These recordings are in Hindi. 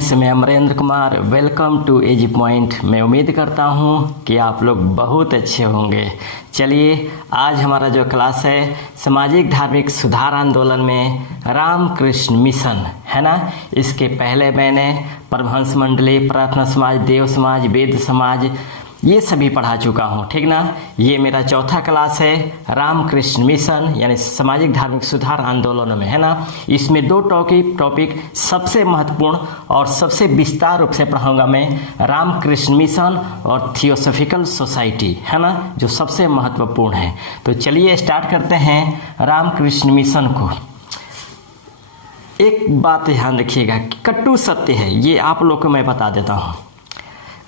फ्रेंड्स, मैं Amarendra Kumar. Welcome to AG point. मैं उम्मीद करता हूँ कि आप लोग बहुत अच्छे होंगे। चलिए, आज हमारा जो क्लास है सामाजिक धार्मिक सुधार आंदोलन में रामकृष्ण मिशन है ना। इसके पहले मैंने परमहंस मंडली, प्रार्थना समाज, देव समाज, वेद समाज ये सभी पढ़ा चुका हूँ, ठीक ना। ये मेरा चौथा क्लास है रामकृष्ण मिशन यानी सामाजिक धार्मिक सुधार आंदोलन में, है ना। इसमें दो टॉपिक सबसे महत्वपूर्ण और सबसे विस्तार रूप से पढ़ाऊंगा मैं। रामकृष्ण मिशन और थियोसॉफिकल सोसाइटी, है ना, जो सबसे महत्वपूर्ण है। तो चलिए स्टार्ट करते हैं रामकृष्ण मिशन को। एक बात ध्यान रखिएगा, कटु सत्य है, ये आप लोग को मैं बता देता हूँ।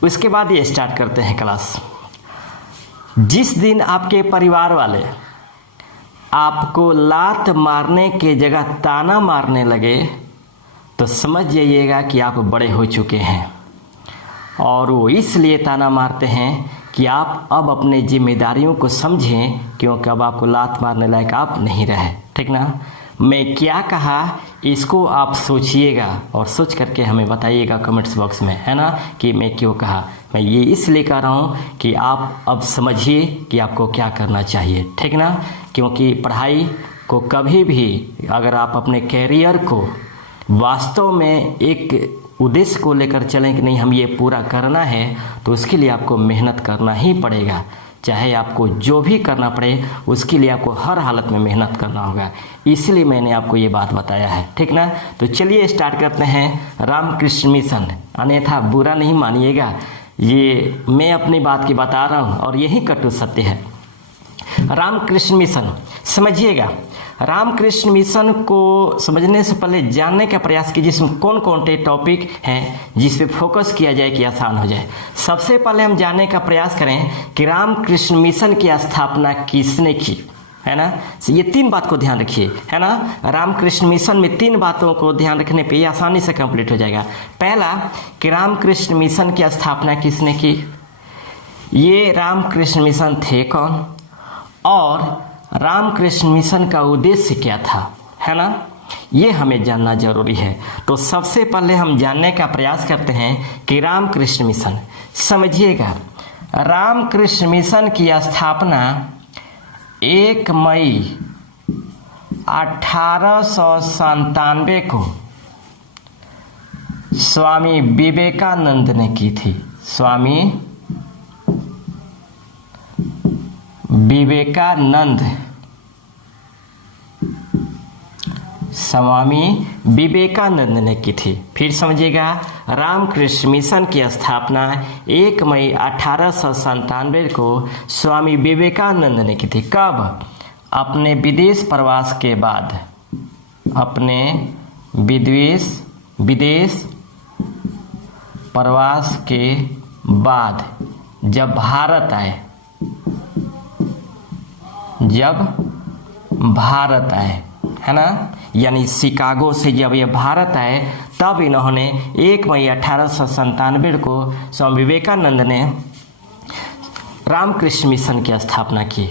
उसके बाद ये स्टार्ट करते हैं क्लास। जिस दिन आपके परिवार वाले आपको लात मारने के जगह ताना मारने लगे तो समझ जाइएगा कि आप बड़े हो चुके हैं, और वो इसलिए ताना मारते हैं कि आप अब अपने जिम्मेदारियों को समझें, क्योंकि अब आपको लात मारने लायक आप नहीं रहे, ठीक ना। मैं क्या कहा इसको आप सोचिएगा और सोच करके हमें बताइएगा कमेंट्स बॉक्स में, है ना, कि मैं क्यों कहा। मैं ये इसलिए कह रहा हूँ कि आप अब समझिए कि आपको क्या करना चाहिए, ठीक ना। क्योंकि पढ़ाई को कभी भी अगर आप अपने कैरियर को वास्तव में एक उद्देश्य को लेकर चलें कि नहीं हम ये पूरा करना है, तो उसके लिए आपको मेहनत करना ही पड़ेगा। चाहे आपको जो भी करना पड़े उसके लिए आपको हर हालत में मेहनत करना होगा। इसलिए मैंने आपको ये बात बताया है, ठीक ना। तो चलिए स्टार्ट करते हैं रामकृष्ण मिशन। अन्यथा बुरा नहीं मानिएगा, ये मैं अपनी बात की बता रहा हूँ और यही कटु सत्य है। रामकृष्ण मिशन समझिएगा। रामकृष्ण मिशन को समझने से पहले जानने का प्रयास कीजिए जिसमें कौन कौन से टॉपिक हैं जिस पे फोकस किया जाए कि आसान हो जाए। सबसे पहले हम जानने का प्रयास करें कि रामकृष्ण मिशन की स्थापना किसने की, है ना। ये तीन बात को ध्यान रखिए, है ना। रामकृष्ण मिशन में तीन बातों को ध्यान रखने पे ये आसानी से कंप्लीट हो जाएगा। पहला कि रामकृष्ण मिशन की स्थापना किसने की, ये रामकृष्ण मिशन थे कौन, और रामकृष्ण मिशन का उद्देश्य क्या था, है ना, ये हमें जानना जरूरी है। तो सबसे पहले हम जानने का प्रयास करते हैं कि रामकृष्ण मिशन। समझिएगा, रामकृष्ण मिशन की स्थापना 1 मई 1897 को स्वामी विवेकानंद ने की थी। स्वामी विवेकानंद ने की थी। फिर समझिएगा, रामकृष्ण मिशन की स्थापना 1 मई 1897 को स्वामी विवेकानंद ने की थी। कब? अपने विदेश प्रवास के बाद। अपने विदेश प्रवास के बाद जब भारत आए, है ना, यानी शिकागो से जब ये भारत आए तब इन्होंने 1 मई 1897 को स्वामी विवेकानंद ने रामकृष्ण मिशन की स्थापना की।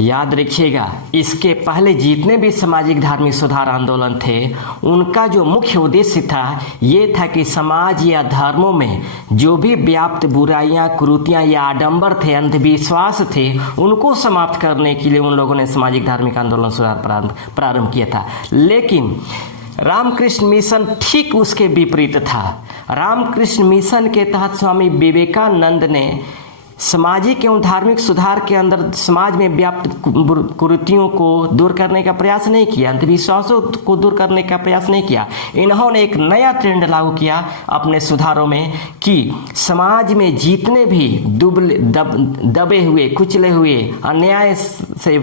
याद रखिएगा, इसके पहले जितने भी सामाजिक धार्मिक सुधार आंदोलन थे उनका जो मुख्य उद्देश्य था ये था कि समाज या धर्मों में जो भी व्याप्त बुराइयां, कुरीतियां या आडंबर थे, अंधविश्वास थे, उनको समाप्त करने के लिए उन लोगों ने सामाजिक धार्मिक आंदोलन सुधार प्रारंभ किया था। लेकिन रामकृष्ण मिशन ठीक उसके विपरीत था। रामकृष्ण मिशन के तहत स्वामी विवेकानंद ने सामाजिक एवं धार्मिक सुधार के अंदर समाज में व्याप्त कुरीतियों को दूर करने का प्रयास नहीं किया, अंधविश्वासों को दूर करने का प्रयास नहीं किया। इन्होंने एक नया ट्रेंड लागू किया अपने सुधारों में कि समाज में जितने भी दबे हुए, कुचले हुए, न्याय से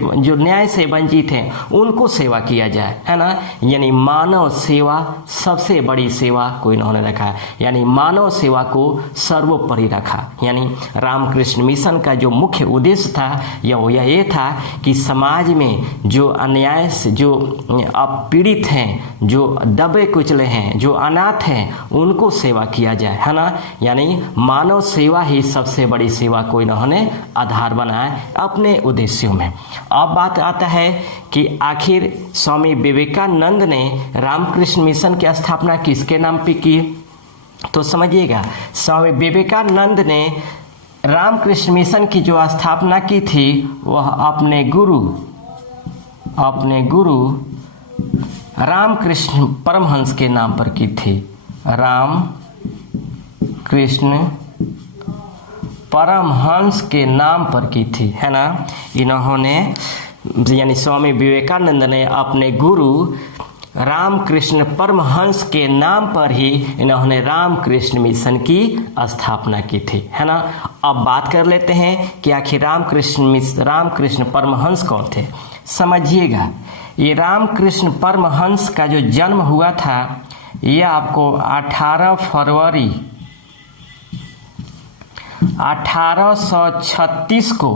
वंचित हैं उनको सेवा किया जाए, है ना। यानी मानव सेवा सबसे बड़ी सेवा को इन्होंने रखा, यानी मानव सेवा को सर्वोपरि रखा। यानी रामकृष्ण रामकृष्ण मिशन का जो मुख्य उद्देश्य था यह ये था कि समाज में जो अन्याय से जो पीड़ित हैं, जो दबे कुचले हैं, जो अनाथ हैं, उनको सेवा किया जाए, है ना। यानी मानव सेवा ही सबसे बड़ी सेवा को इन्होंने आधार बनाया अपने उद्देश्यों में। अब बात आता है कि आखिर स्वामी विवेकानंद ने रामकृष्ण मिशन की स्थापना किसके नाम पे की? तो समझिएगा, स्वामी विवेकानंद ने रामकृष्ण मिशन की जो स्थापना की थी वह अपने गुरु रामकृष्ण परमहंस के नाम पर की थी। रामकृष्ण परमहंस के नाम पर की थी, है ना। इन्होंने यानी स्वामी विवेकानंद ने अपने गुरु रामकृष्ण परमहंस के नाम पर ही इन्होंने रामकृष्ण मिशन की स्थापना की थी, है ना। अब बात कर लेते हैं कि आखिर रामकृष्ण परमहंस कौन थे। समझिएगा, ये रामकृष्ण परमहंस का जो जन्म हुआ था यह आपको 18 फरवरी 1836 को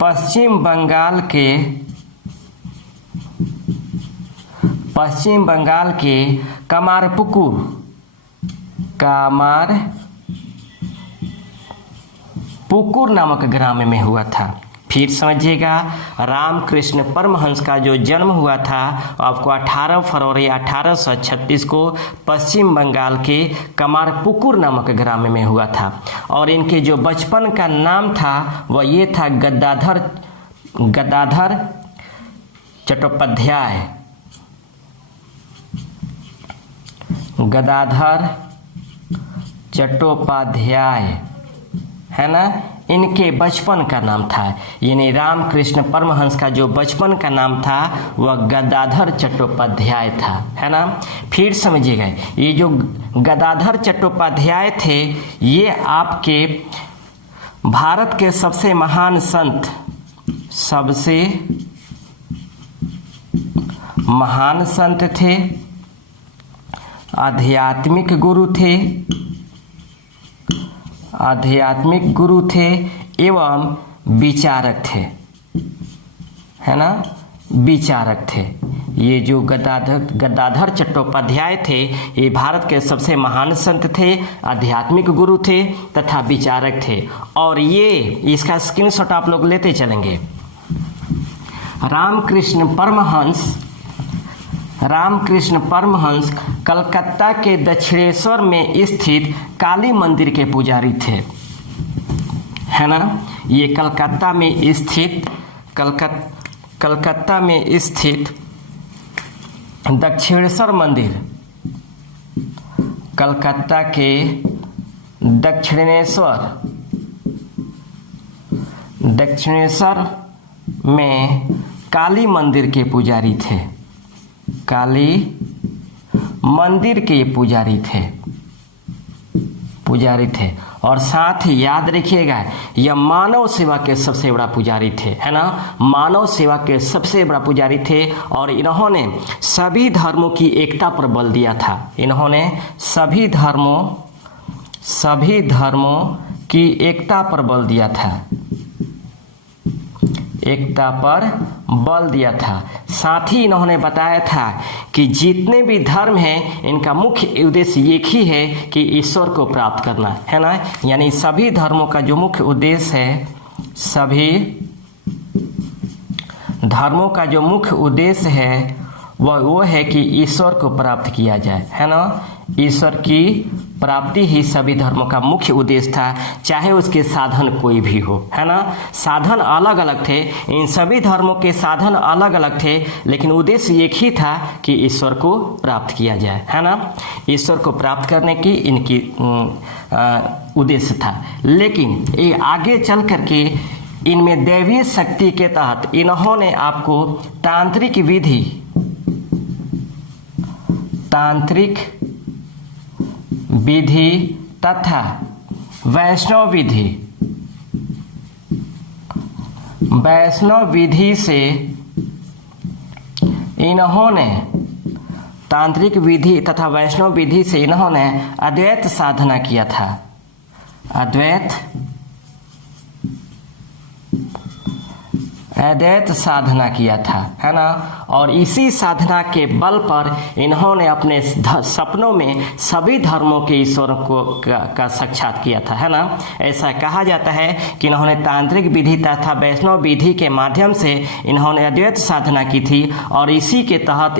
पश्चिम बंगाल के कामारपुकुर नामक ग्राम में हुआ था। फिर समझिएगा, रामकृष्ण परमहंस का जो जन्म हुआ था आपको 18 फरवरी 1836 को पश्चिम बंगाल के कामारपुकुर नामक ग्राम में हुआ था। और इनके जो बचपन का नाम था वह ये था गदाधर चट्टोपाध्याय। है ना, इनके बचपन का नाम था। यानी रामकृष्ण परमहंस का जो बचपन का नाम था वह गदाधर चट्टोपाध्याय था, है ना। फिर समझिएगा, ये जो गदाधर चट्टोपाध्याय थे ये आपके भारत के सबसे महान संत थे, आध्यात्मिक गुरु थे एवं विचारक थे, है ना, विचारक थे। ये जो गदाधर चट्टोपाध्याय थे ये भारत के सबसे महान संत थे, आध्यात्मिक गुरु थे तथा विचारक थे। और ये इसका स्क्रीनशॉट आप लोग लेते चलेंगे। रामकृष्ण परमहंस कलकत्ता के दक्षिणेश्वर में स्थित काली मंदिर के पुजारी थे, है ना। ये कलकत्ता में स्थित दक्षिणेश्वर मंदिर, कलकत्ता के दक्षिणेश्वर में काली मंदिर के पुजारी थे, काली मंदिर के पुजारी थे। और साथ ही याद रखिएगा यह मानव सेवा के सबसे बड़ा पुजारी थे, है ना, मानव सेवा के सबसे बड़ा पुजारी थे। और इन्होंने सभी धर्मों की एकता पर बल दिया था। इन्होंने सभी धर्मों की एकता पर बल दिया था। साथ ही इन्होंने बताया था कि जितने भी धर्म हैं इनका मुख्य उद्देश्य एक ही है कि ईश्वर को प्राप्त करना, है ना। यानी सभी धर्मों का जो मुख्य उद्देश्य है, सभी धर्मों का जो मुख्य उद्देश्य है वो है कि ईश्वर को प्राप्त किया जाए, है ना। ईश्वर की प्राप्ति ही सभी धर्मों का मुख्य उद्देश्य था, चाहे उसके साधन कोई भी हो, है ना। साधन अलग अलग थे, इन सभी धर्मों के साधन अलग अलग थे, लेकिन उद्देश्य एक ही था कि ईश्वर को प्राप्त किया जाए, है ना। ईश्वर को प्राप्त करने की इनकी उद्देश्य था। लेकिन ये आगे चल करके इनमें दैवीय शक्ति के तहत इन्होंने आपको तांत्रिक विधि तथा वैष्णव विधि से इन्होंने तांत्रिक विधि तथा वैष्णव विधि से इन्होंने अद्वैत साधना किया था, अद्वैत साधना किया था, है ना। और इसी साधना के बल पर इन्होंने अपने सपनों में सभी धर्मों के ईश्वरों का साक्षात किया था, है ना। ऐसा कहा जाता है कि इन्होंने तांत्रिक विधि तथा वैष्णव विधि के माध्यम से इन्होंने अद्वैत साधना की थी और इसी के तहत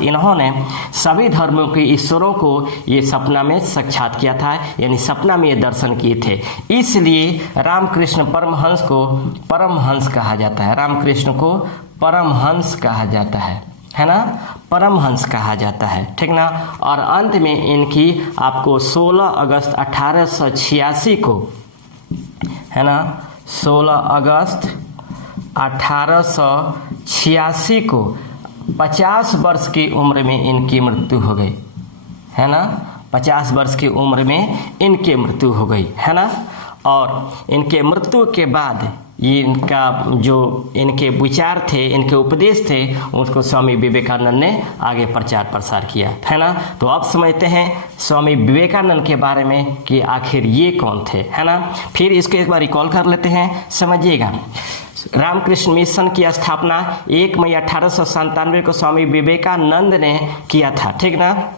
इन्होंने सभी धर्मों के ईश्वरों को ये सपना में साक्षात किया था, यानी सपना में ये दर्शन किए थे। इसलिए रामकृष्ण परमहंस को परमहंस कहा जाता है, रामकृष्ण को परमहंस कहा जाता है ना, परमहंस कहा जाता है, ठीक ना। और अंत में इनकी आपको 16 अगस्त 1886 को, है ना, 16 अगस्त 1886 को 50 वर्ष की उम्र में इनकी मृत्यु हो गई, है ना। 50 वर्ष की उम्र में इनकी मृत्यु हो गई, है ना। और इनके मृत्यु के बाद ये इनका जो इनके विचार थे, इनके उपदेश थे, उसको स्वामी विवेकानंद ने आगे प्रचार प्रसार किया, है ना। तो अब समझते हैं स्वामी विवेकानंद के बारे में कि आखिर ये कौन थे, है ना। फिर इसको एक बार रिकॉल कर लेते हैं, समझिएगा। रामकृष्ण मिशन की स्थापना 1 मई 1897 को स्वामी विवेकानंद ने किया था, ठीक ना,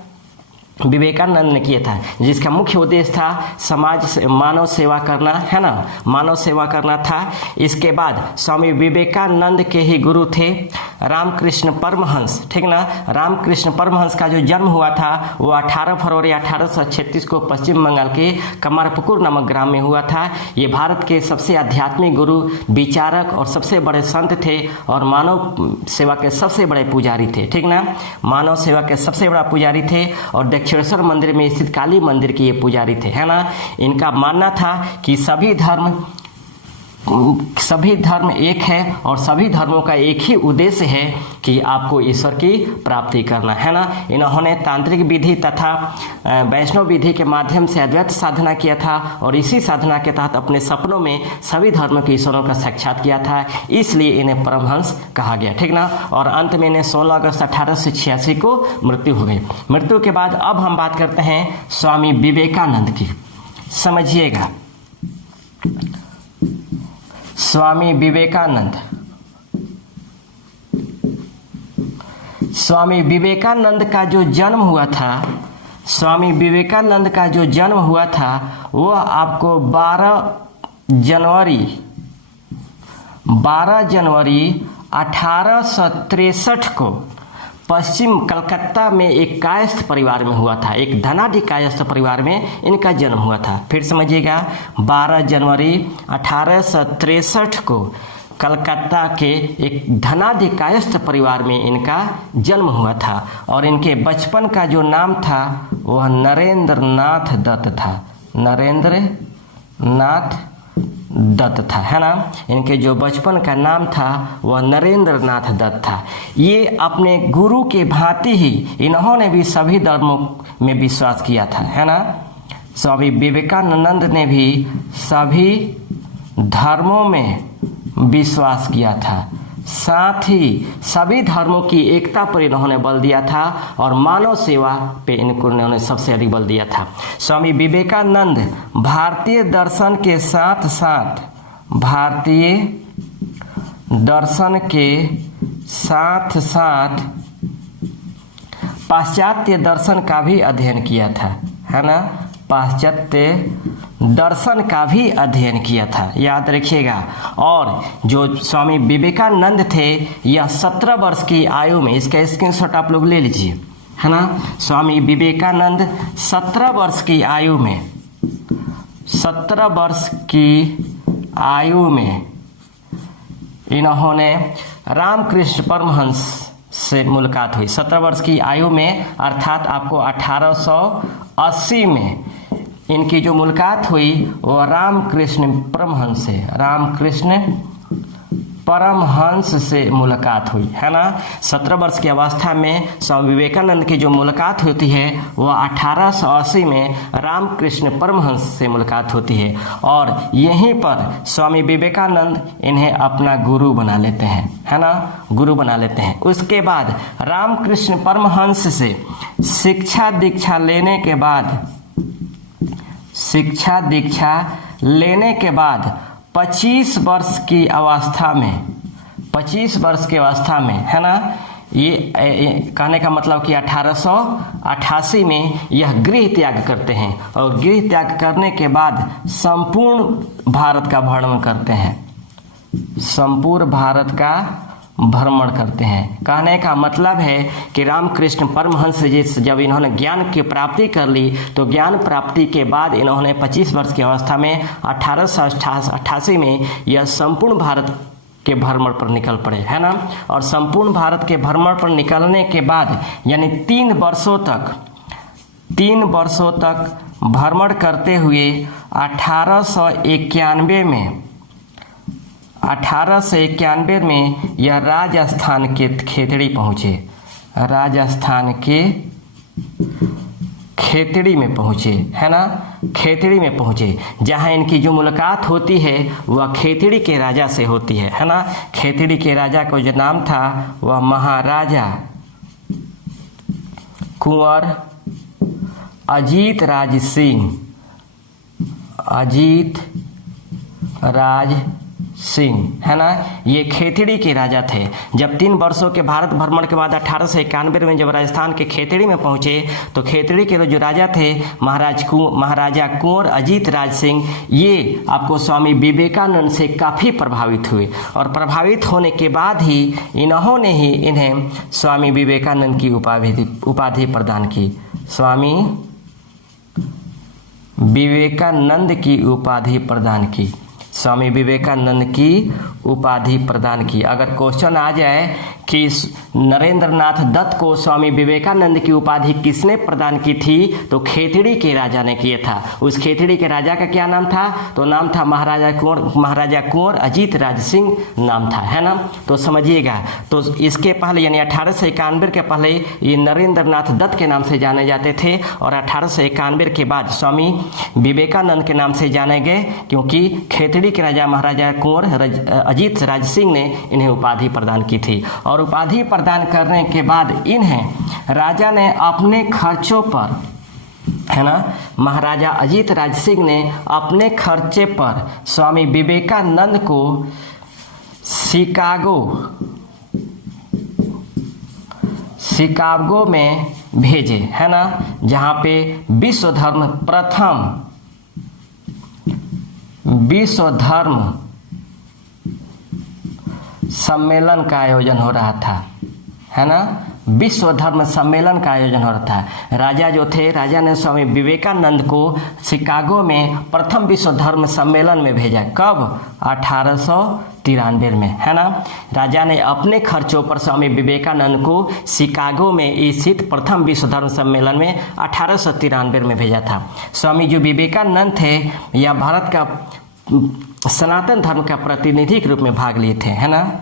विवेकानंद ने किया था, जिसका मुख्य उद्देश्य था समाज से मानव सेवा करना, है ना, मानव सेवा करना था। इसके बाद स्वामी विवेकानंद के ही गुरु थे रामकृष्ण परमहंस, ठीक ना। रामकृष्ण परमहंस का जो जन्म हुआ था वो 18 फरवरी 1836 को पश्चिम बंगाल के कमरपुकुर नामक ग्राम में हुआ था। ये भारत के सबसे आध्यात्मिक गुरु, विचारक और सबसे बड़े संत थे और मानव सेवा के सबसे बड़े पुजारी थे, ठीक ना। मानव सेवा के सबसे बड़ा पुजारी थे और दक्षिणेश्वर मंदिर में स्थित काली मंदिर के ये पुजारी थे, है ना। इनका मानना था कि सभी धर्म एक है और सभी धर्मों का एक ही उद्देश्य है कि आपको ईश्वर की प्राप्ति करना, है ना। इन्होंने तांत्रिक विधि तथा वैष्णव विधि के माध्यम से अद्वैत साधना किया था और इसी साधना के तहत अपने सपनों में सभी धर्मों के ईश्वरों का साक्षात किया था, इसलिए इन्हें परमहंस कहा गया, ठीक ना। और अंत में इन्हें 16 अगस्त 1886 को मृत्यु हो गई। मृत्यु के बाद अब हम बात करते हैं स्वामी विवेकानंद की, समझिएगा। स्वामी विवेकानंद का जो जन्म हुआ था, स्वामी विवेकानंद का जो जन्म हुआ था वो आपको 12 जनवरी 1863 को पश्चिम कलकत्ता में एक कायस्थ परिवार में हुआ था, एक धनाढ्य कायस्थ परिवार में इनका जन्म हुआ था। फिर समझिएगा, 12 जनवरी 1863 को कलकत्ता के एक धनाढ्य कायस्थ परिवार में इनका जन्म हुआ था और इनके बचपन का जो नाम था वह नरेंद्र नाथ दत्त था, नरेंद्र नाथ दत्त था, है ना। इनके जो बचपन का नाम था वह नरेंद्र नाथ दत्त था। ये अपने गुरु के भांति ही इन्होंने भी सभी धर्मों में विश्वास किया था, है ना। स्वामी विवेकानंद ने भी सभी धर्मों में विश्वास किया था, साथ ही सभी धर्मों की एकता पर इन्होंने बल दिया था और मानव सेवा पे इन्होंने सबसे अधिक बल दिया था। स्वामी विवेकानंद भारतीय दर्शन के साथ साथ पाश्चात्य दर्शन का भी अध्ययन किया था, है ना। पाश्चात्य दर्शन का भी अध्ययन किया था, याद रखिएगा। और जो स्वामी विवेकानंद थे यह 17 वर्ष की आयु में, इसका स्क्रीनशॉट आप लोग ले लीजिए, है ना। स्वामी विवेकानंद 17 वर्ष की आयु में इन्होंने रामकृष्ण परमहंस से मुलाकात हुई। 17 वर्ष की आयु में, अर्थात आपको 1880 में इनकी जो मुलाकात हुई वो रामकृष्ण परमहंस से, रामकृष्ण परमहंस से मुलाकात हुई, है ना। 17 वर्ष की अवस्था में स्वामी विवेकानंद की जो मुलाकात होती है वह 1880 में रामकृष्ण परमहंस से मुलाकात होती है और यहीं पर स्वामी विवेकानंद इन्हें अपना गुरु बना लेते हैं, है ना, गुरु बना लेते हैं। उसके बाद रामकृष्ण परमहंस से शिक्षा दीक्षा लेने के बाद 25 वर्ष की अवस्था में, है ना, ये कहने का मतलब कि 1888 में यह गृह त्याग करते हैं और गृह त्याग करने के बाद संपूर्ण भारत का भ्रमण करते हैं, संपूर्ण भारत का भ्रमण करते हैं। कहने का मतलब है कि रामकृष्ण परमहंस जी जब इन्होंने ज्ञान की प्राप्ति कर ली तो ज्ञान प्राप्ति के बाद इन्होंने 25 वर्ष की अवस्था में 1888 में यह संपूर्ण भारत के भ्रमण पर निकल पड़े, है ना। और संपूर्ण भारत के भ्रमण पर निकलने के बाद यानी 3 वर्षों तक भ्रमण करते हुए 1891 में यह राजस्थान के खेतड़ी पहुँचे, राजस्थान के खेतड़ी में पहुँचे, है ना, खेतड़ी में पहुँचे, जहाँ इनकी जो मुलाकात होती है वह खेतड़ी के राजा से होती है ना। खेतड़ी के राजा को जो नाम था वह महाराजा कुंवर अजीत राज सिंह, है ना, ये खेतड़ी के राजा थे। जब 3 वर्षों के भारत भ्रमण के बाद 1891 में जब राजस्थान के खेतड़ी में पहुंचे तो खेतड़ी के जो राजा थे महाराजा कुंवर अजीत राज सिंह, ये आपको स्वामी विवेकानंद से काफ़ी प्रभावित हुए और प्रभावित होने के बाद ही इन्होंने ही इन्हें स्वामी विवेकानंद की उपाधि प्रदान की, स्वामी विवेकानंद की उपाधि प्रदान की, स्वामी विवेकानंद की उपाधि प्रदान की। अगर क्वेश्चन आ जाए कि नरेंद्रनाथ दत्त को स्वामी विवेकानंद की उपाधि किसने प्रदान की थी तो खेतड़ी के राजा ने किया था। उस खेतड़ी के राजा का क्या नाम था तो नाम था महाराजा कुंवर अजीत राज सिंह नाम था, है ना। तो समझिएगा, तो इसके पहले यानी 1891 के पहले ये नरेंद्रनाथ दत्त के नाम से जाने जाते थे और 1891 के बाद स्वामी विवेकानंद के नाम से जाने गए क्योंकि खेतड़ी के राजा महाराजा कुंवर अजीत राज सिंह ने इन्हें उपाधि प्रदान की थी। और उपाधि प्रदान करने के बाद इन्हें राजा ने अपने खर्चों पर, है ना, महाराजा अजीत राज सिंह ने अपने खर्चे पर स्वामी विवेकानंद को शिकागो में भेजे, है ना, जहाँ पे विश्व धर्म सम्मेलन का आयोजन हो रहा था, है ना, विश्व धर्म सम्मेलन का आयोजन हो रहा था। राजा जो थे, राजा ने स्वामी विवेकानंद को शिकागो में प्रथम विश्व धर्म सम्मेलन में भेजा। कब? 1893 में, है ना। राजा ने अपने खर्चों पर स्वामी विवेकानंद को शिकागो में स्थित प्रथम विश्व धर्म सम्मेलन में 1893 में भेजा था। स्वामी जो विवेकानंद थे यह भारत का सनातन धर्म का प्रतिनिधि के रूप में भाग लिए थे, है ना।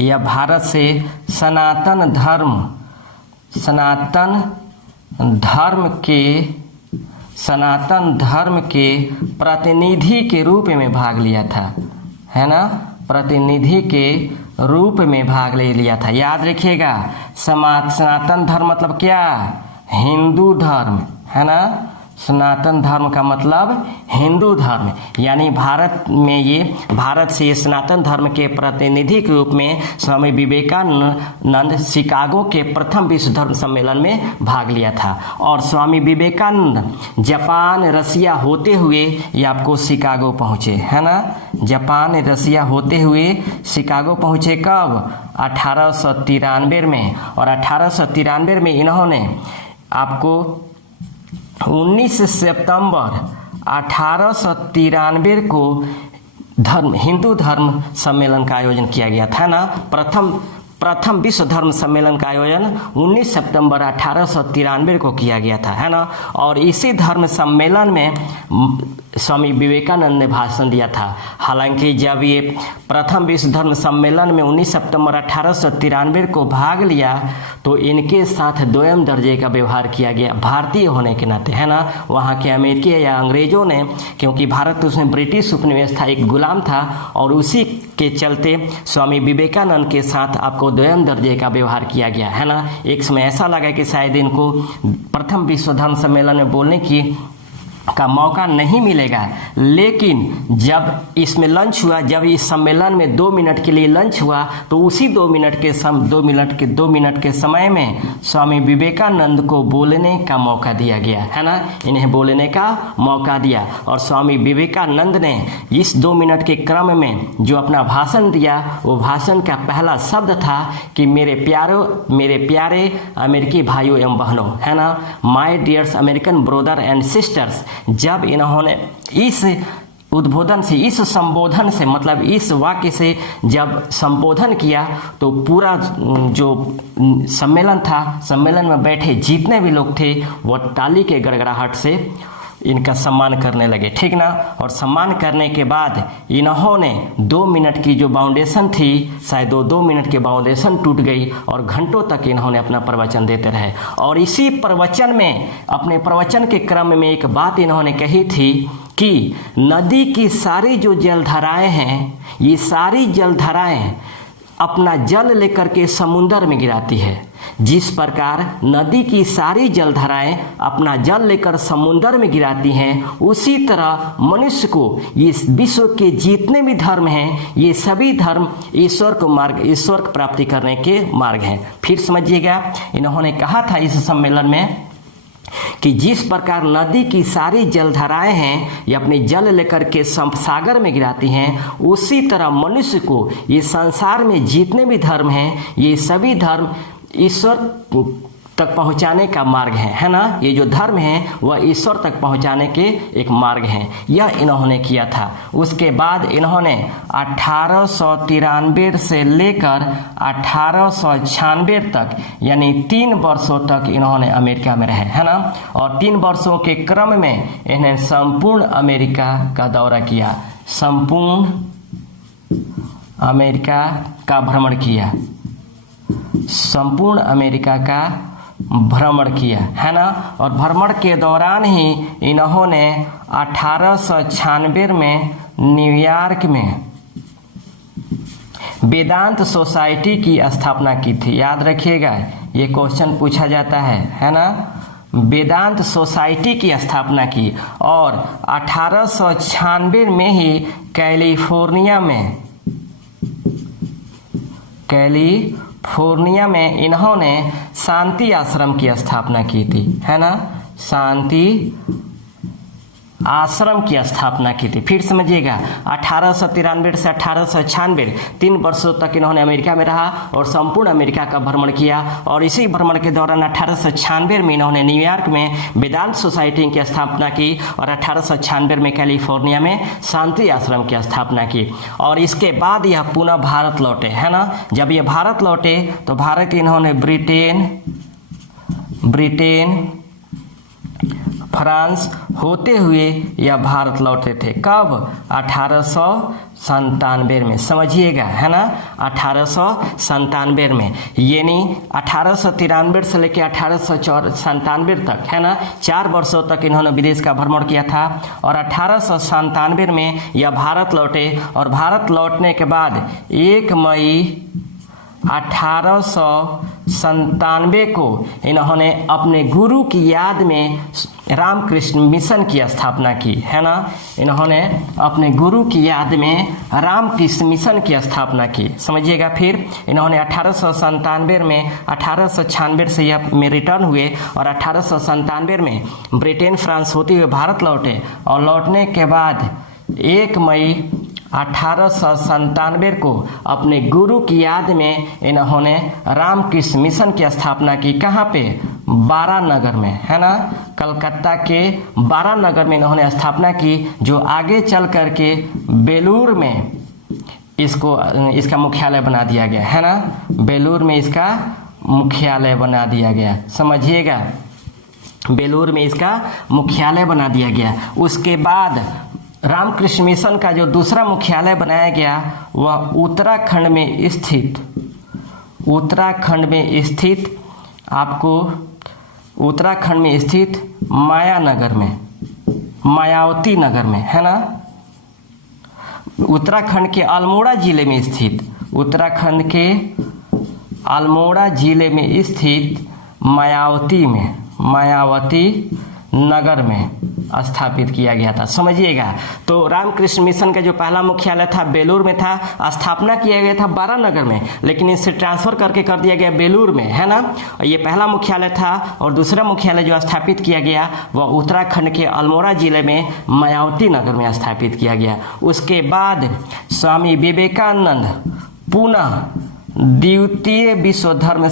यह भारत से सनातन धर्म के प्रतिनिधि के रूप में भाग लिया था, है ना, प्रतिनिधि के रूप में भाग ले लिया था। याद रखिएगा, सनातन धर्म मतलब क्या? हिंदू धर्म, है ना। सनातन धर्म का मतलब हिंदू धर्म, यानी भारत से ये सनातन धर्म के प्रतिनिधि के रूप में स्वामी विवेकानंद शिकागो के प्रथम विश्व धर्म सम्मेलन में भाग लिया था। और स्वामी विवेकानंद जापान रसिया होते हुए ये आपको शिकागो पहुँचे, है ना। जापान रसिया होते हुए शिकागो पहुँचे कब? 1893 में। और 1893 में इन्होंने आपको 19 सितंबर 1893 को हिंदू धर्म सम्मेलन का आयोजन किया गया था ना। प्रथम विश्व धर्म सम्मेलन का आयोजन 19 सितंबर 1893 को किया गया था, है ना। और इसी धर्म सम्मेलन में स्वामी विवेकानंद ने भाषण दिया था। हालांकि जब ये प्रथम विश्व धर्म सम्मेलन में 19 सितंबर 1893 को भाग लिया तो इनके साथ द्वयम दर्जे का व्यवहार किया गया, भारतीय होने के नाते, है ना। वहाँ के अमेरिकी या अंग्रेजों ने, क्योंकि भारत उसमें ब्रिटिश उपनिवेश था, एक गुलाम था, और उसी के चलते स्वामी विवेकानंद के साथ आपको द्वयम दर्जे का व्यवहार किया गया, है ना। एक समय ऐसा लगा कि शायद इनको प्रथम विश्व धर्म सम्मेलन में बोलने का मौका नहीं मिलेगा, लेकिन जब इसमें लंच हुआ, जब इस सम्मेलन में 2 मिनट के लिए लंच हुआ तो उसी 2 मिनट के समय में स्वामी विवेकानंद को बोलने का मौका दिया गया, है ना। इन्हें बोलने का मौका दिया और स्वामी विवेकानंद ने इस 2 मिनट के क्रम में जो अपना भाषण दिया, वो भाषण का पहला शब्द था कि मेरे प्यारे अमेरिकी भाइयों एवं बहनों, है ना, my dears American brother and sisters. जब इन्होंने इस उद्बोधन से, इस संबोधन से, मतलब इस वाक्य से जब संबोधन किया तो पूरा जो सम्मेलन था, सम्मेलन में बैठे जितने भी लोग थे वो ताली के गड़गड़ाहट से इनका सम्मान करने लगे, ठीक ना। और सम्मान करने के बाद इन्होंने 2 मिनट की जो बाउंडेशन थी, शायद 2 मिनट की बाउंडेशन टूट गई और घंटों तक इन्होंने अपना प्रवचन देते रहे। और इसी प्रवचन में, अपने प्रवचन के क्रम में एक बात इन्होंने कही थी कि नदी की सारी जो जलधाराएं हैं, ये सारी जलधाराएं अपना जल लेकर के समुद्र में गिराती है। जिस प्रकार नदी की सारी जलधाराएं अपना जल लेकर समुद्र में गिराती हैं, उसी तरह मनुष्य को ये विश्व के जितने भी धर्म हैं, ये सभी धर्म ईश्वर को प्राप्ति करने के मार्ग हैं। फिर समझिएगा, इन्होंने कहा था इस सम्मेलन में कि जिस प्रकार नदी की सारी जलधाराएं हैं ये अपने जल लेकर के सागर में गिराती हैं, उसी तरह मनुष्य को ये संसार में जितने भी धर्म हैं, ये सभी धर्म ईश्वर तक पहुंचाने का मार्ग है ना। ये जो धर्म है वह ईश्वर तक पहुंचाने के एक मार्ग हैं। यह इन्होंने किया था। उसके बाद इन्होंने 1893 से लेकर 1896 तक, यानी 3 वर्षों तक इन्होंने अमेरिका में रहे, है ना। और 3 वर्षों के क्रम में इन्हें संपूर्ण अमेरिका का दौरा किया, संपूर्ण अमेरिका का भ्रमण किया, संपूर्ण अमेरिका का भ्रमण किया, है ना। और भ्रमण के दौरान ही इन्होंने 1896 में न्यूयॉर्क में वेदांत सोसाइटी की स्थापना की थी। याद रखिएगा, ये क्वेश्चन पूछा जाता है ना। वेदांत सोसाइटी की स्थापना की और 1896 में ही कैलिफोर्निया में इन्होंने शांति आश्रम की स्थापना की थी, है ना। शांति आश्रम की स्थापना की थी। फिर समझिएगा, 1893 से 1896 3 वर्षों तक इन्होंने अमेरिका में रहा और संपूर्ण अमेरिका का भ्रमण किया। और इसी भ्रमण के दौरान 1896 में इन्होंने न्यूयॉर्क में वेदांत सोसाइटी की स्थापना की और 1896 में कैलिफोर्निया में शांति आश्रम की स्थापना की। और इसके बाद यह पुनः भारत लौटे, है ना। जब ये भारत लौटे तो भारत इन्होंने ब्रिटेन फ्रांस होते हुए यह भारत लौटे थे। कब? 1897 में। समझिएगा, है ना, 1897 में, यानी 1893 से लेकर 1897 तक, है ना, 4 वर्षों तक इन्होंने विदेश का भ्रमण किया था। और 1897 में यह भारत लौटे और भारत लौटने के बाद 1 मई 1897 को इन्होंने अपने गुरु की याद में रामकृष्ण मिशन की स्थापना की, है ना। इन्होंने अपने गुरु की याद में रामकृष्ण मिशन की स्थापना की। समझिएगा, फिर इन्होंने 1897 में 1896 से यह में रिटर्न हुए और 1897 में ब्रिटेन फ्रांस होते हुए भारत लौटे और लौटने के बाद 1 मई 1897 को अपने गुरु की याद में इन्होंने रामकृष्ण मिशन की स्थापना की। कहाँ पे? बारानगर में, है ना, कलकत्ता के बारानगर में इन्होंने स्थापना की, जो आगे चल करके बेलूर में इसको इसका मुख्यालय बना दिया गया है ना, बेलूर में इसका मुख्यालय बना दिया गया, समझिएगा, बेलूर में इसका मुख्यालय बना दिया गया। उसके बाद रामकृष्ण मिशन का जो दूसरा मुख्यालय बनाया गया वह उत्तराखंड में स्थित आपको उत्तराखंड में स्थित मायावती नगर में है ना, उत्तराखंड के अल्मोड़ा जिले में स्थित, उत्तराखंड के अल्मोड़ा जिले में स्थित मायावती नगर में स्थापित किया गया था, समझिएगा। तो रामकृष्ण मिशन का जो पहला मुख्यालय था बेलूर में था, स्थापना किया गया था बारानगर में, लेकिन इसे ट्रांसफर करके कर दिया गया बेलूर में, है ना। ये पहला मुख्यालय था और दूसरा मुख्यालय जो स्थापित किया गया वह उत्तराखंड के अल्मोड़ा जिले में मायावती नगर में स्थापित किया गया। उसके बाद स्वामी विवेकानंद पुनः द्वितीय विश्व धर्म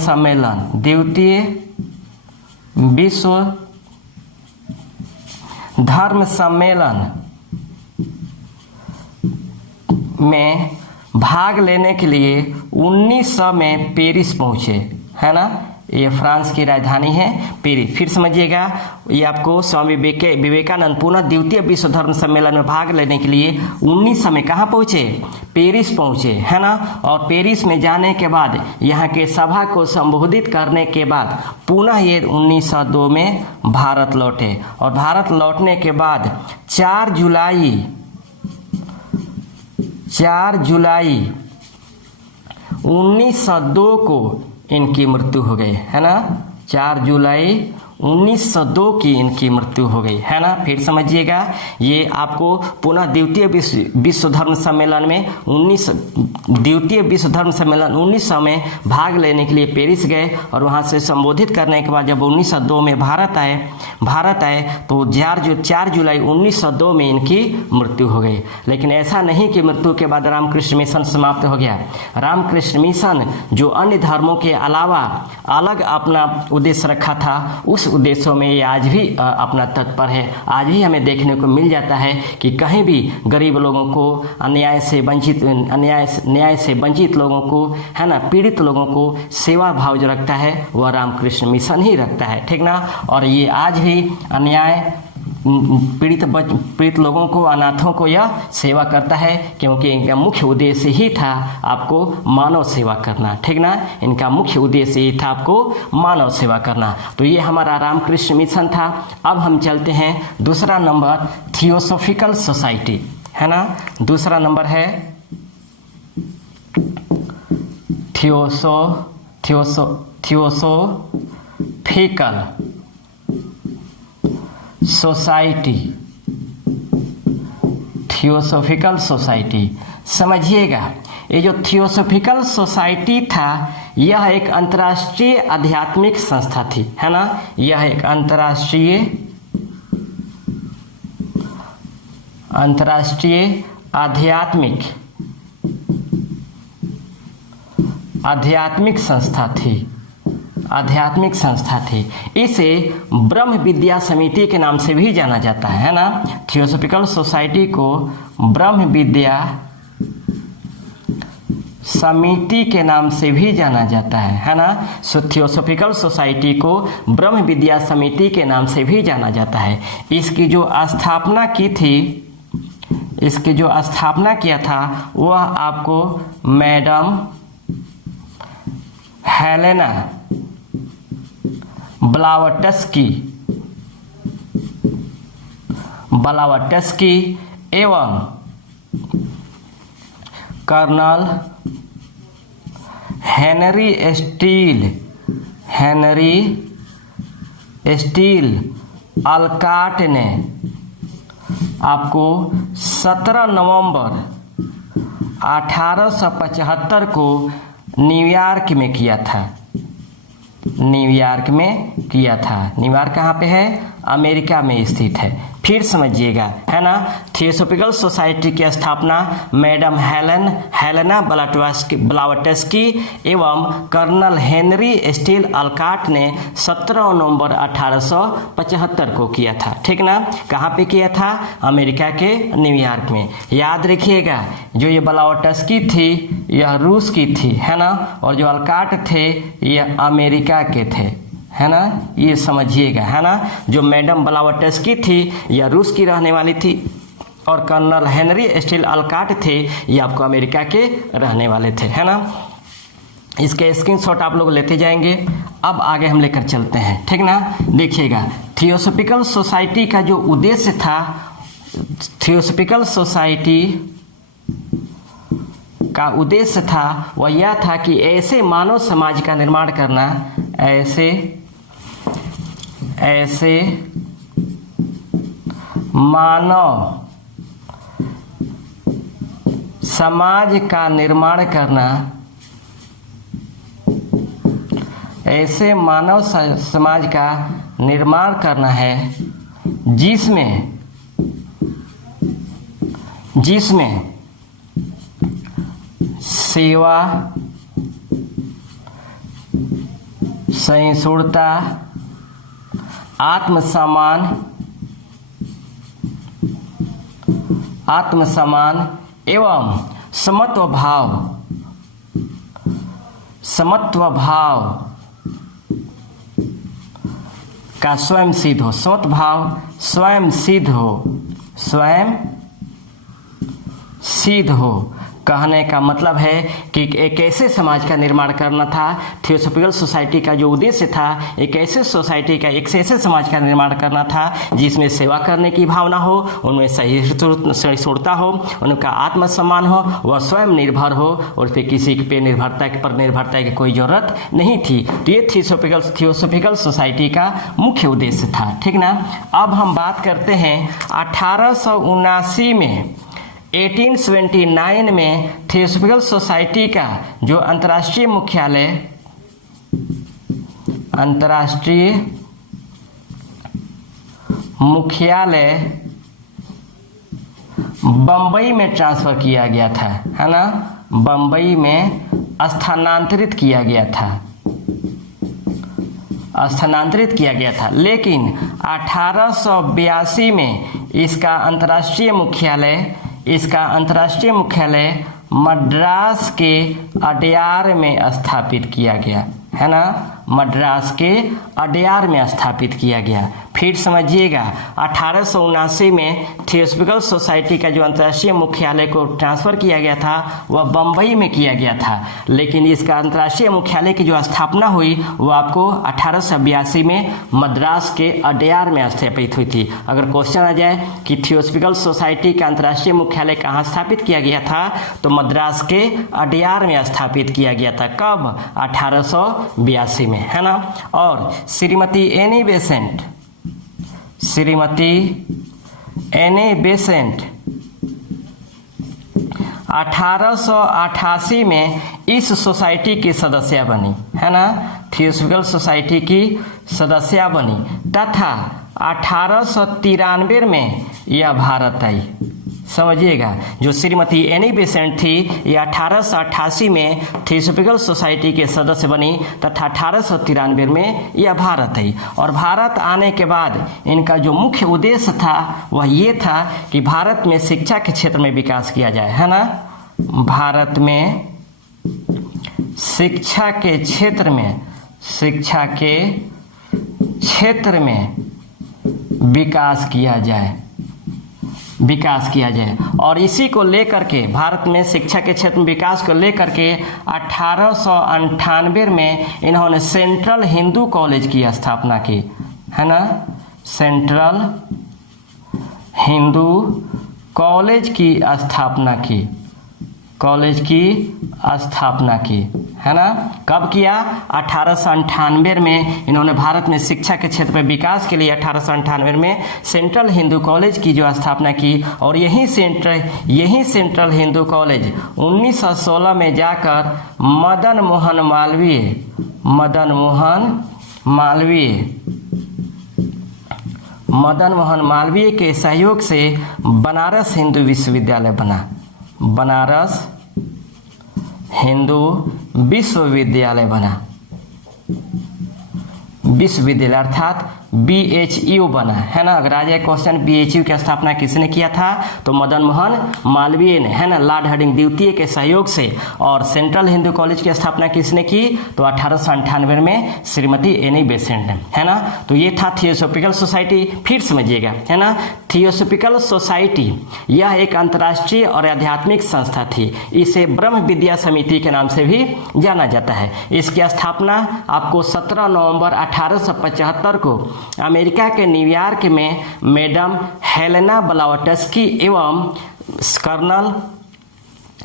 सम्मेलन में भाग लेने के लिए 1900 में पेरिस पहुंचे, है ना। ये फ्रांस की राजधानी है पेरिस। फिर समझिएगा, ये आपको स्वामी विवेकानंद पुनः द्वितीय विश्व धर्म सम्मेलन में भाग लेने के लिए 1900 में कहाँ पहुँचे, पेरिस पहुँचे, है ना। और पेरिस में जाने के बाद यहाँ के सभा को संबोधित करने के बाद पुनः ये 1902 में भारत लौटे, और भारत लौटने के बाद 4 जुलाई 1902 को इनकी मृत्यु हो गई, है ना। 4 जुलाई 1902 की इनकी मृत्यु हो गई, है ना। फिर समझिएगा, ये आपको पुनः द्वितीय विश्व धर्म सम्मेलन में 1900 में भाग लेने के लिए पेरिस गए, और वहाँ से संबोधित करने के बाद जब 1902 में भारत आए तो 4 जुलाई 1902 में इनकी मृत्यु हो गई। लेकिन ऐसा नहीं कि मृत्यु के बाद रामकृष्ण मिशन समाप्त हो गया। रामकृष्ण मिशन जो अन्य धर्मों के अलावा अलग अपना उद्देश्य रखा था, उस उद्देश्यों में ये आज भी अपना तत्पर है। आज भी हमें देखने को मिल जाता है कि कहीं भी गरीब लोगों को, न्याय से वंचित लोगों को, है ना, पीड़ित लोगों को सेवा भाव जो रखता है वह रामकृष्ण मिशन ही रखता है, ठीक ना। और ये आज भी अन्याय पीड़ित लोगों को, अनाथों को यह सेवा करता है, क्योंकि इनका मुख्य उद्देश्य ही था आपको मानव सेवा करना, ठीक ना। इनका मुख्य उद्देश्य ही था आपको मानव सेवा करना। तो ये हमारा रामकृष्ण मिशन था। अब हम चलते हैं दूसरा नंबर, थियोसॉफिकल सोसाइटी, है ना। दूसरा नंबर है थियोसॉफिकल सोसाइटी। समझिएगा, ये जो थियोसॉफिकल सोसाइटी था यह एक अंतर्राष्ट्रीय आध्यात्मिक संस्था थी, है ना। यह एक अंतर्राष्ट्रीय आध्यात्मिक संस्था थी। इसे ब्रह्म विद्या समिति के नाम से भी जाना जाता है ना। थियोसॉफिकल सोसाइटी को ब्रह्म विद्या समिति के नाम से भी जाना जाता है ना। थियोसॉफिकल सोसाइटी को ब्रह्म विद्या समिति के नाम से भी जाना जाता है। इसकी जो स्थापना किया था वह आपको मैडम हेलेना ब्लावटस्की एवं कर्नल हेनरी स्टील अलकाट ने आपको 17 नवंबर 1875 को न्यूयॉर्क में किया था। न्यूयॉर्क कहाँ पे है? अमेरिका में स्थित है। फिर समझिएगा, है ना। थियोसॉफिकल सोसाइटी की स्थापना मैडम हेलेना ब्लावटस्की एवं कर्नल हेनरी स्टील अल्काट ने 17 नवंबर 1875 को किया था, ठीक ना। कहाँ पे किया था? अमेरिका के न्यूयॉर्क में। याद रखिएगा, जो ये ब्लावटस्की थी यह रूस की थी, है ना, और जो अल्काट थे यह अमेरिका के थे, है ना, ये समझिएगा, है ना। जो मैडम ब्लावटस्की थी यह रूस की रहने वाली थी और कर्नल हेनरी स्टील अल्काट थे ये आपको अमेरिका के रहने वाले थे, है ना। इसके स्क्रीनशॉट आप लोग लेते जाएंगे। अब आगे हम लेकर चलते हैं, ठीक ना। देखिएगा, थियोसॉफिकल सोसाइटी का जो उद्देश्य था, थियोसॉफिकल सोसाइटी का उद्देश्य था वह यह था कि ऐसे मानव समाज का निर्माण करना, ऐसे मानव समाज का निर्माण करना, ऐसे मानव समाज का निर्माण करना है जिसमें सेवा, सहिष्णुता, आत्मसम्मान एवं समत्व भाव का स्वयं सिद्ध हो, समत्व भाव स्वयं सिद्ध हो। कहने का मतलब है कि एक ऐसे समाज का निर्माण करना था। थियोसॉफिकल सोसाइटी का जो उद्देश्य था, एक ऐसे सोसाइटी का, एक ऐसे समाज का निर्माण करना था जिसमें सेवा करने की भावना हो, उनमें सहिष्णुता हो, उनका आत्मसम्मान हो, वह स्वयं निर्भर हो और उस पर किसी पे निर्भरता की कोई ज़रूरत नहीं थी। तो ये थियोसॉफिकल सोसाइटी का मुख्य उद्देश्य था, ठीक ना। अब हम बात करते हैं 1879 में, 1879 में थियोसॉफिकल सोसाइटी का जो अंतर्राष्ट्रीय मुख्यालय बम्बई में ट्रांसफर किया गया था, है ना, बम्बई में स्थानांतरित किया गया था। लेकिन 1882 में इसका अंतर्राष्ट्रीय मुख्यालय मद्रास के अडयार में स्थापित किया गया, है ना, मद्रास के अडयार में स्थापित किया गया। फिर समझिएगा, 1879 में थियोसॉफिकल सोसाइटी का जो अंतर्राष्ट्रीय मुख्यालय को ट्रांसफ़र किया गया था वह बम्बई में किया गया था, लेकिन इसका अंतर्राष्ट्रीय मुख्यालय की जो स्थापना हुई वो आपको 1882 में मद्रास के अडयार में स्थापित हुई थी। अगर क्वेश्चन आ जाए कि थियोसॉफिकल सोसाइटी का अंतर्राष्ट्रीय मुख्यालय कहाँ स्थापित किया गया था, तो मद्रास के अडयार में स्थापित किया गया था। कब? 1882 में, है ना। और श्रीमती एनी बेसेंट 1888 में इस सोसाइटी की सदस्य बनी, है ना, थियोसॉफिकल सोसाइटी की सदस्य बनी तथा 1893 में यह भारत आई। समझिएगा, जो श्रीमती एनी बेसेंट थी ये 1888 में थियोसॉफिकल सोसाइटी के सदस्य बनी तथा 1893 में यह भारत आई। और भारत आने के बाद इनका जो मुख्य उद्देश्य था वह ये था कि भारत में शिक्षा के क्षेत्र में विकास किया जाए, है ना, भारत में शिक्षा के क्षेत्र में विकास किया जाए। और इसी को लेकर के, भारत में शिक्षा के क्षेत्र में विकास को लेकर के 1898 में इन्होंने सेंट्रल हिंदू कॉलेज की स्थापना की, है ना, सेंट्रल हिंदू कॉलेज की स्थापना की, है ना। कब किया? 1898 में इन्होंने भारत में शिक्षा के क्षेत्र में विकास के लिए 1898 में सेंट्रल हिंदू कॉलेज की जो स्थापना की। और यही सेंट्रल हिंदू कॉलेज 1916 में जाकर मदन मोहन मदन मोहन मालवीय के सहयोग से बनारस हिंदू विश्वविद्यालय बना। बनारस हिंदू विश्वविद्यालय बना। विश्वविद्यालय अर्थात BHU बना, है ना। अगर आ जाए क्वेश्चन BHU की स्थापना किसने किया था, तो मदन मोहन मालवीय ने, है ना, लॉर्ड हार्डिंग द्वितीय के सहयोग से। और सेंट्रल हिंदू कॉलेज की स्थापना किसने की, तो 1898 में श्रीमती एनी बेसेंट ने, है ना। तो ये था थियोसॉफिकल सोसाइटी। फिर समझिएगा, है ना, थियोसॉफिकल सोसाइटी यह एक अंतर्राष्ट्रीय और आध्यात्मिक संस्था थी। इसे ब्रह्म विद्या समिति के नाम से भी जाना जाता है। इसकी स्थापना आपको 17 नवंबर 1875 को अमेरिका के न्यूयॉर्क में मैडम हेलेना ब्लावटस्की एवं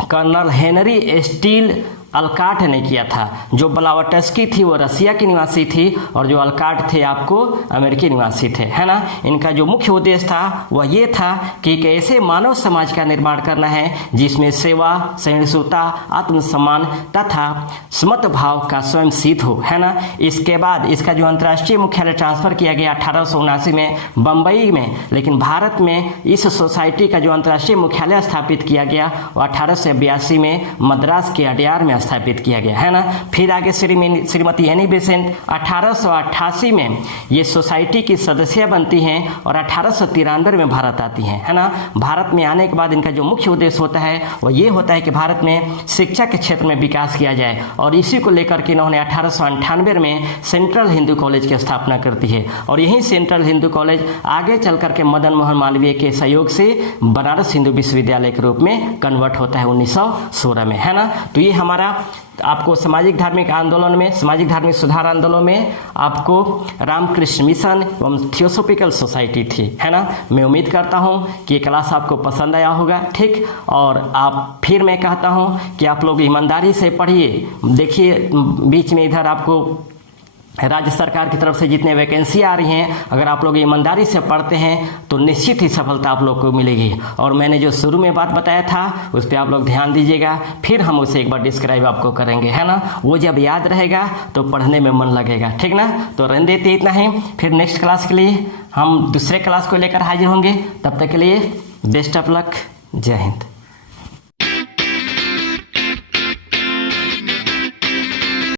कर्नल हेनरी स्टील अल्काट ने किया था। जो ब्लावटस्की थी वो रसिया की निवासी थी और जो अल्काट थे आपको अमेरिकी निवासी थे, है ना। इनका जो मुख्य उद्देश्य था वह ये था कि एक ऐसे मानव समाज का निर्माण करना है जिसमें सेवा, सहिष्णुता, आत्मसम्मान तथा समत्व भाव का स्वयं सिद्ध हो, है ना। इसके बाद इसका जो अंतर्राष्ट्रीय मुख्यालय ट्रांसफर किया गया 1879 में बम्बई में, लेकिन भारत में इस सोसाइटी का जो अंतर्राष्ट्रीय मुख्यालय स्थापित किया गया वो 1882 में मद्रास के अडयार में स्थापित किया गया, है ना। फिर आगे श्रीमती एनी बेसेंट 1888 में ये सोसाइटी की सदस्य बनती हैं और 1893 में भारत आती हैं, है ना। भारत में आने के बाद इनका जो मुख्य उद्देश्य होता है वो ये होता है कि भारत में शिक्षा के क्षेत्र में विकास किया जाए और इसी को लेकर के इन्होंने 1898 में सेंट्रल हिंदू कॉलेज की स्थापना करती है। और यही सेंट्रल हिंदू कॉलेज आगे चल करके मदन मोहन मालवीय के सहयोग से बनारस हिंदू विश्वविद्यालय के रूप में कन्वर्ट होता है 1916 में, है ना। तो ये हमारा आपको सामाजिक धार्मिक आंदोलन में, सामाजिक धार्मिक सुधार आंदोलन में आपको रामकृष्ण मिशन एवं थियोसॉफिकल सोसाइटी थी, है ना। मैं उम्मीद करता हूँ कि ये क्लास आपको पसंद आया होगा, ठीक। और आप फिर मैं कहता हूँ कि आप लोग ईमानदारी से पढ़िए। देखिए बीच में इधर आपको राज्य सरकार की तरफ से जितने वैकेंसी आ रही हैं, अगर आप लोग ईमानदारी से पढ़ते हैं तो निश्चित ही सफलता आप लोग को मिलेगी। और मैंने जो शुरू में बात बताया था उस पर आप लोग ध्यान दीजिएगा, फिर हम उसे एक बार डिस्क्राइब आपको करेंगे, है ना। वो जब याद रहेगा तो पढ़ने में मन लगेगा, ठीक ना। तो रहने देते इतना ही, फिर नेक्स्ट क्लास के लिए हम दूसरे क्लास को लेकर हाजिर होंगे। तब तक के लिए बेस्ट ऑफ लक, जय हिंद।